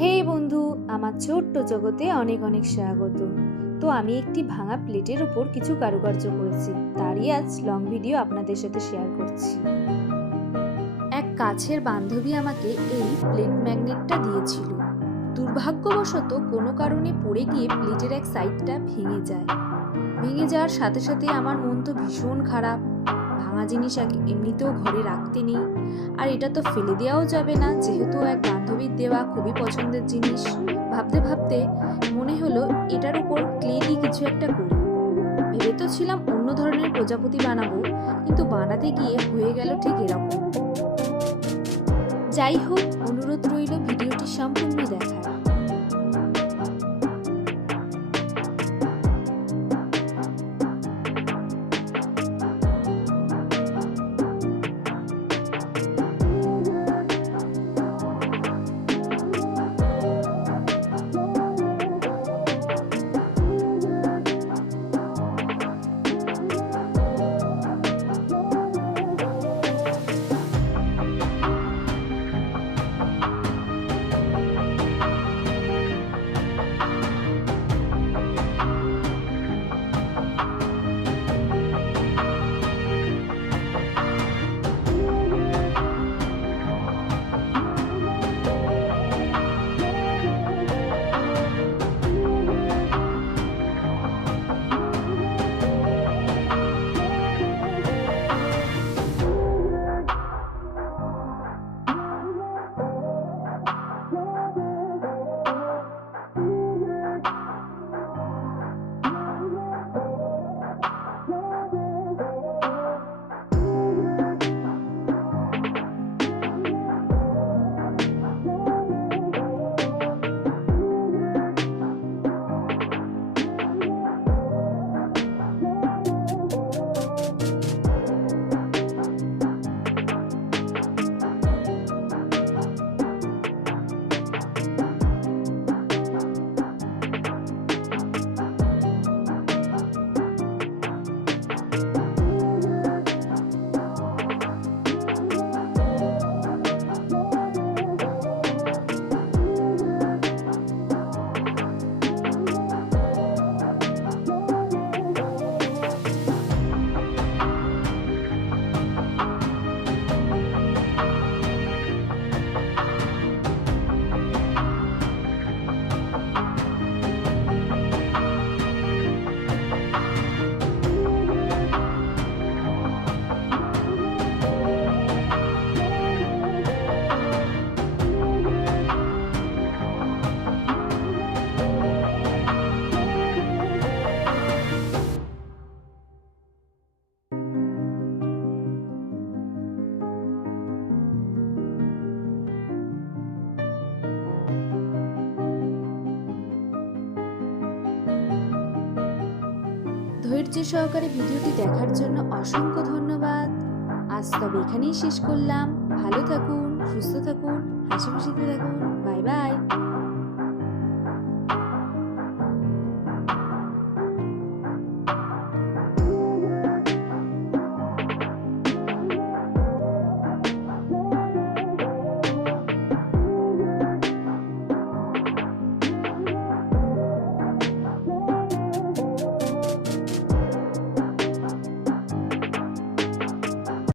হে বন্ধু, আমার ছোট্ট জগতে অনেক অনেক স্বাগত। তো আমি একটি ভাঙা প্লেটের উপর কিছু কারুকার্য করেছি, তারই আজ লং ভিডিও আপনাদের সাথে শেয়ার করছি। এক কাছের বান্ধবী আমাকে এই প্লেট ম্যাগনেটটা দিয়েছিল। দুর্ভাগ্যবশত কোনো কারণে পড়ে গিয়ে প্লেটের এক সাইডটা ভেঙে যায়। ভেঙে যাওয়ার সাথে সাথে আমার মন তো ভীষণ খারাপ। ভাঙা জিনিস এমনিতেও ঘরে রাখতে নেই, আর এটা তো ফেলে দেওয়াও যাবে না, যেহেতু এক বান্ধবীর দেওয়া খুবই পছন্দের জিনিস। ভাবতে ভাবতে মনে হলো এটার উপর ক্লে দিয়ে কিছু একটা করি। ভেবে তো ছিলাম অন্য ধরনের প্রজাপতি বানাবো, কিন্তু বানাতে গিয়ে হয়ে গেল ঠিক এরকম। যাই হোক, অনুরোধ রইল ভিডিওটি সম্পূর্ণ দেখার। ধৈর্য সহকারে ভিডিওটি দেখার জন্য অসংখ্য ধন্যবাদ। আজ তবে এখানেই শেষ করলাম। ভালো থাকুন, সুস্থ থাকুন, হাসি খুশিতে থাকুন। Bye bye.